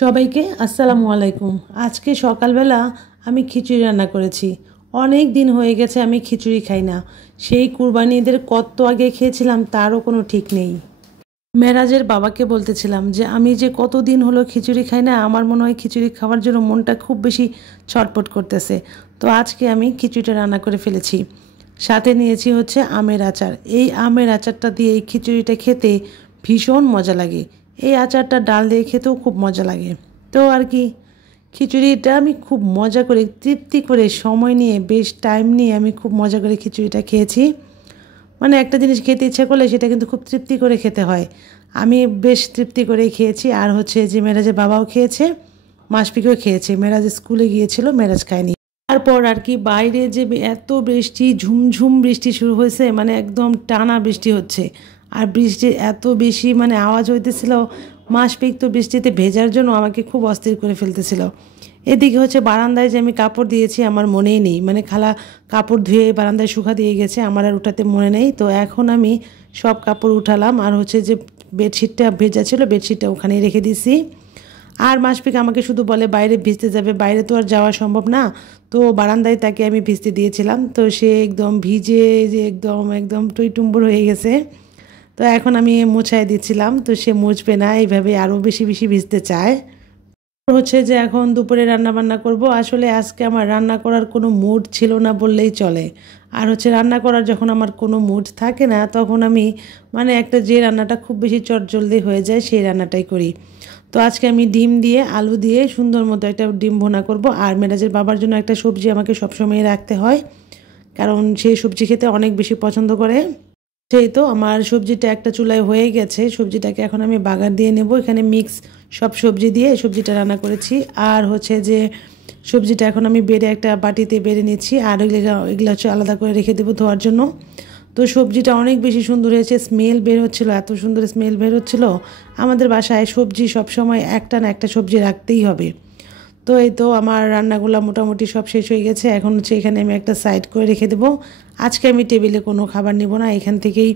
সবাইকে আসসালামু আলাইকুম। আজকে সকালবেলা আমি খিচুড়ি রান্না করেছি। অনেক দিন হয়ে গেছে আমি খিচুড়ি খাই না। সেই কুরবানি ঈদের কত আগে খেয়েছিলাম তারও কোনো ঠিক নেই। মেরাজের বাবাকে বলতেছিলাম যে আমি যে কতদিন হলো খিচুড়ি খাই না, আমার মনে হয় খিচুড়ি খাওয়ার জন্য মনটা খুব বেশি ছটপট করতেছে। তো আজকে আমি খিচুড়িটা রান্না করে ফেলেছি। সাথে নিয়েছি হচ্ছে আমের আচার। এই আমের আচারটা দিয়ে এই খিচুড়িটা খেতে ভীষণ মজা লাগে। এই আচারটা ডাল দিয়ে খেতেও খুব মজা লাগে। তো আর কি, খিচুড়িটা আমি খুব মজা করে তৃপ্তি করে সময় নিয়ে বেশ টাইম নিয়ে আমি খুব মজা করে খিচুড়িটা খেয়েছি। মানে একটা জিনিস খেতে ইচ্ছা করলে সেটা কিন্তু খুব তৃপ্তি করে খেতে হয়। আমি বেশ তৃপ্তি করেই খেয়েছি। আর হচ্ছে যে মেরাজের বাবাও খেয়েছে, মাসপিকেও খেয়েছে। মেরাজ স্কুলে গিয়েছিল, মেরাজ খায়নি। তারপর আর কি, বাইরে যে এত বৃষ্টি, ঝুমঝুম বৃষ্টি শুরু হয়েছে, মানে একদম টানা বৃষ্টি হচ্ছে। আর বৃষ্টির এত বেশি মানে আওয়াজ হইতেছিল, মাসপিক তো বৃষ্টিতে ভেজার জন্য আমাকে খুব অস্থির করে ফেলতেছিল। এদিকে হচ্ছে বারান্দায় যে আমি কাপড় দিয়েছি আমার মনেই নেই, মানে খালা কাপড় ধুয়ে বারান্দায় শুকা দিয়ে গেছে, আমার আর উঠাতে মনে নেই। তো এখন আমি সব কাপড় উঠালাম, আর হচ্ছে যে বেডশিটটা ভেজা ছিল বেডশিটটা ওখানেই রেখে দিছি। আর মাসপিক আমাকে শুধু বলে বাইরে ভিজতে যাবে, বাইরে তো আর যাওয়া সম্ভব না। তো বারান্দায় তাকে আমি ভিজতে দিয়েছিলাম, তো সে একদম ভিজে যে একদম একদম টইটুম্বুর হয়ে গেছে। তো এখন আমি মোছায় দিচ্ছিলাম, তো সে মুছবে না, এইভাবে আরও বেশি বেশি ভিজতে চায়। হচ্ছে যে এখন দুপুরে রান্না বান্না করব। আসলে আজকে আমার রান্না করার কোনো মুড ছিল না বললেই চলে। আর হচ্ছে রান্না করার যখন আমার কোনো মুড থাকে না, তখন আমি মানে একটা যে রান্নাটা খুব বেশি চটজলদি হয়ে যায় সেই রান্নাটাই করি। তো আজকে আমি ডিম দিয়ে আলু দিয়ে সুন্দর মতো একটা ডিম ভুনা করব। আর মেরাজের বাবার জন্য একটা সবজি আমাকে সবসময় রাখতে হয়, কারণ সেই সবজি খেতে অনেক বেশি পছন্দ করে। সেই তো আমার সবজিটা একটা চুলায় হয়ে গেছে, সবজিটাকে এখন আমি বাগার দিয়ে নেব। এখানে মিক্স সব সবজি দিয়ে সবজিটা রান্না করেছি। আর হচ্ছে যে সবজিটা এখন আমি বেড়ে একটা বাটিতে বেড়ে নিচ্ছি, আর এগুলো হচ্ছে আলাদা করে রেখে দেবো ধোয়ার জন্য। তো সবজিটা অনেক বেশি সুন্দর হয়েছে, স্মেল বের হচ্ছিলো, এত সুন্দর স্মেল বের হচ্ছিলো। আমাদের বাসায় সবজি সবসময় একটা না একটা সবজি রাখতেই হবে। তো এই তো আমার রান্নাগুলো মোটামুটি সব শেষ হয়ে গেছে। এখন হচ্ছে এখানে আমি একটা সাইড করে রেখে দেবো। আজকে আমি টেবিলে কোনো খাবার নেব না, এখান থেকেই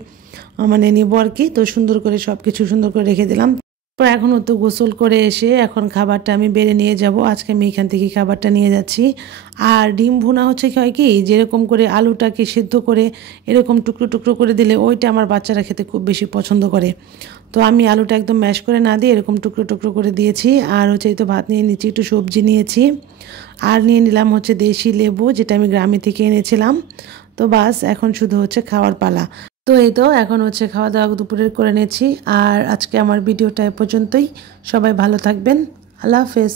মানে নেবো আর কি। তো সুন্দর করে সব কিছু সুন্দর করে রেখে দিলাম। তো এখনও তো গোসল করে এসে এখন খাবারটা আমি বেড়ে নিয়ে যাব। আজকে আমি এখান থেকে খাবারটা নিয়ে যাচ্ছি। আর ডিম ভুনা হচ্ছে কি হয় কি, যেরকম করে আলুটাকে সিদ্ধ করে এরকম টুকরো টুকরো করে দিলে ওইটা আমার বাচ্চারা খেতে খুব বেশি পছন্দ করে। তো আমি আলুটা একদম ম্যাশ করে না দিয়ে এরকম টুকরো টুকরো করে দিয়েছি। আর হচ্ছে এই তো ভাত নিয়ে নিচ্ছি, একটু সবজি নিয়েছি, আর নিয়ে নিলাম হচ্ছে দেশি লেবু, যেটা আমি গ্রামে থেকে এনেছিলাম। তো বাস এখন শুধু হচ্ছে খাওয়ার পালা। তো এই তো এখন হচ্ছে খাওয়া দাওয়া দুপুরের করে নিয়েছি। আর আজকে আমার ভিডিওটা এ পর্যন্তই। সবাই ভালো থাকবেন। আল্লাহ হাফেজ।